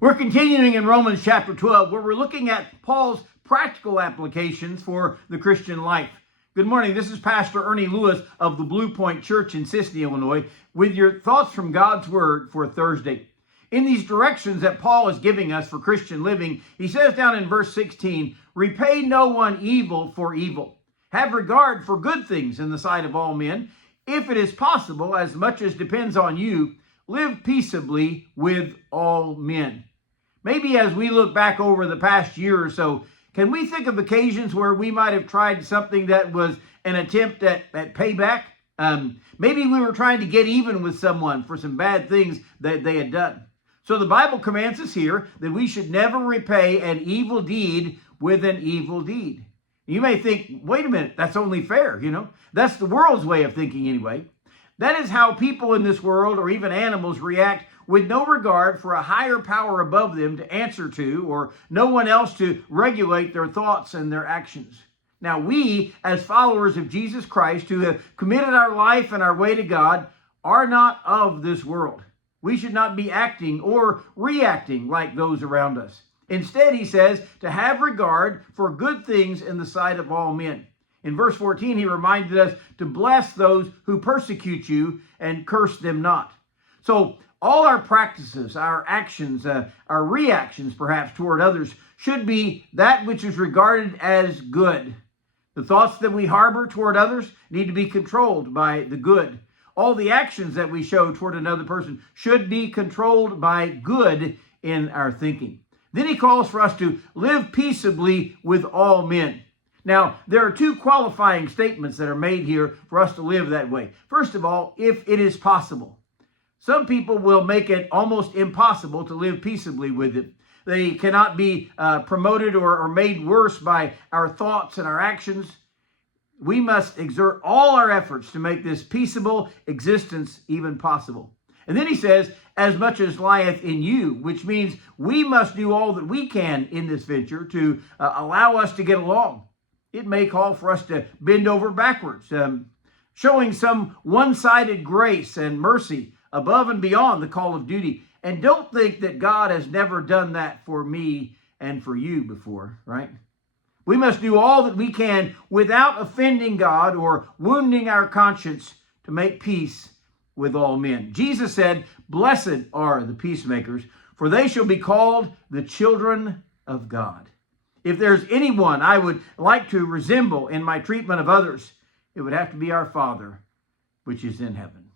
We're continuing in Romans chapter 12, where we're looking at Paul's practical applications for the Christian life. Good morning. This is Pastor Ernie Lewis of the Blue Point Church in Sicily, Illinois, with your thoughts from God's Word for Thursday. In these directions that Paul is giving us for Christian living, he says down in verse 16, repay no one evil for evil. Have regard for good things in the sight of all men. If it is possible, as much as depends on you, live peaceably with all men. Maybe as we look back over the past year or so, can we think of occasions where we might have tried something that was an attempt at payback? Maybe we were trying to get even with someone for some bad things that they had done. So the Bible commands us here that we should never repay an evil deed with an evil deed. You may think, wait a minute, that's only fair, That's the world's way of thinking anyway. That is how people in this world, or even animals, react with no regard for a higher power above them to answer to, or no one else to regulate their thoughts and their actions. Now we, as followers of Jesus Christ, who have committed our life and our way to God, are not of this world. We should not be acting or reacting like those around us. Instead, he says, to have regard for good things in the sight of all men. In verse 14, he reminded us to bless those who persecute you and curse them not. So all our practices, our actions, our reactions perhaps toward others should be that which is regarded as good. The thoughts that we harbor toward others need to be controlled by the good. All the actions that we show toward another person should be controlled by good in our thinking. Then he calls for us to live peaceably with all men. Now, there are two qualifying statements that are made here for us to live that way. First of all, if it is possible. Some people will make it almost impossible to live peaceably with it. They cannot be promoted or made worse by our thoughts and our actions. We must exert all our efforts to make this peaceable existence even possible. And then he says, as much as lieth in you, which means we must do all that we can in this venture to allow us to get along. It may call for us to bend over backwards, showing some one-sided grace and mercy above and beyond the call of duty. And don't think that God has never done that for me and for you before, right? We must do all that we can without offending God or wounding our conscience to make peace with all men. Jesus said, blessed are the peacemakers, for they shall be called the children of God. If there's anyone I would like to resemble in my treatment of others, it would have to be our Father, which is in heaven.